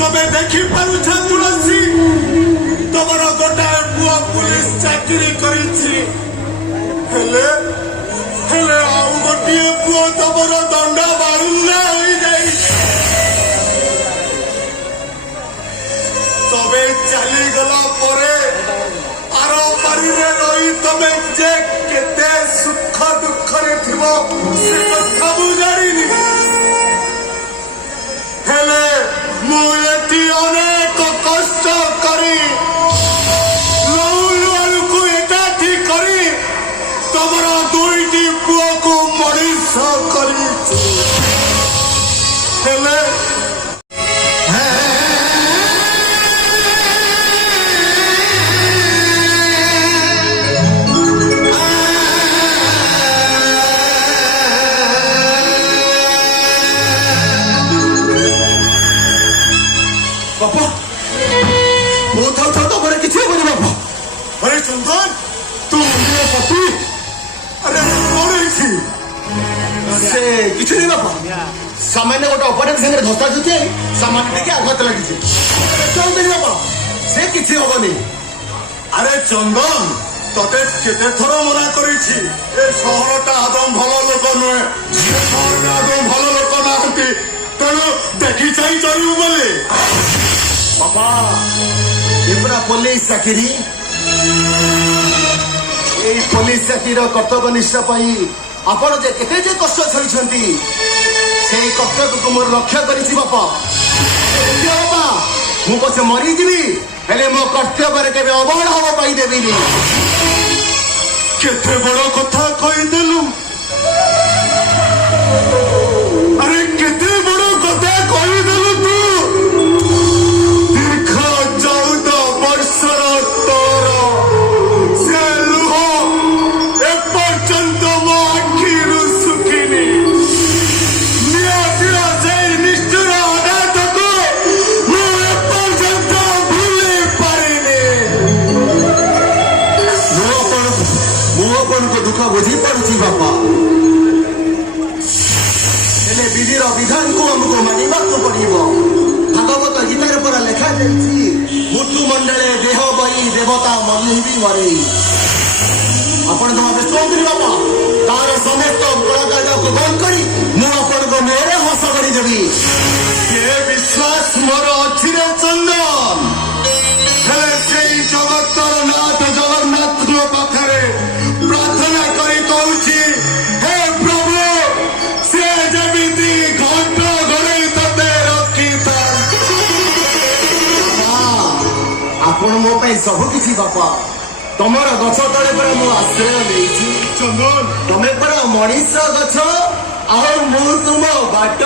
तमे देखी पारुछ तुलसी तमर गोटाए पुआ पुलिस चाकरी करिछि हेले हेले आउ गोटिए पुआ तमर दंड बारुल्ला होई जाई तबे चली गला परे आरो परिरे रही तमे जे केते सुख दुख रे थिबो से कथा बुझारिनी हेले मु एटी अनेक कष्ट करी लौलु को एकाठी करी तमरा दुईटी पुआ को मनीष करी हेले चंदन तू मेरे पति अरे से किछ नहीं बापा सामान्य गोटे अपराधी संगे धस्ता जुते सामान्य टिके आघात लगी चंदन बापा से किछ होबनी अरे चंदन तते केते थर मना करिछि ए शहरटा आदम भलो लोक नुहे ए शहरटा आदम भलो लोक नाहंती तेणु देखि चाहि चलू बोले बापा ए पूरा पुलिस चाकरी पुलिस चाकरीर कर्तव्य निष्ठा आपण जे केते जे कष्ट छरिछंती सेही कर्तव्य को मोर लक्ष्य करिछि बापा बापा मु पछे मरी दिबी हेले मो कर्तव्य रे केबे अबहर हो पाई देबिनी केते बड़ कथा कहि देलु अरे केते बड़ कथा कहि देलु तू देखा 14 वर्षर तोर दुख बुझी पड़ी बापा विधिर विधान को हमको मानवा पड़ो भागवत गीतार पर लेखा जाइए मृत्यु मंडले देह बई देवता मल्ली भी मरे आपण जमा व्यस्त होती बापा तार समस्त कलाकार को बंद करी मुझे मेरे हस करदेवी ये विश्वास मोर अच्छी रे चंदन हेले से जगतर नाथ जगन्नाथ पाखरे प्रार्थना करी कहूची हे प्रभु से जमिति घंट घड़े तते रखी आपण मो पे सब किछि बापा तमर गछ तले पर मु आश्रय लेछि चंदन तमे पर मनीष गछ आ मु तुम बाट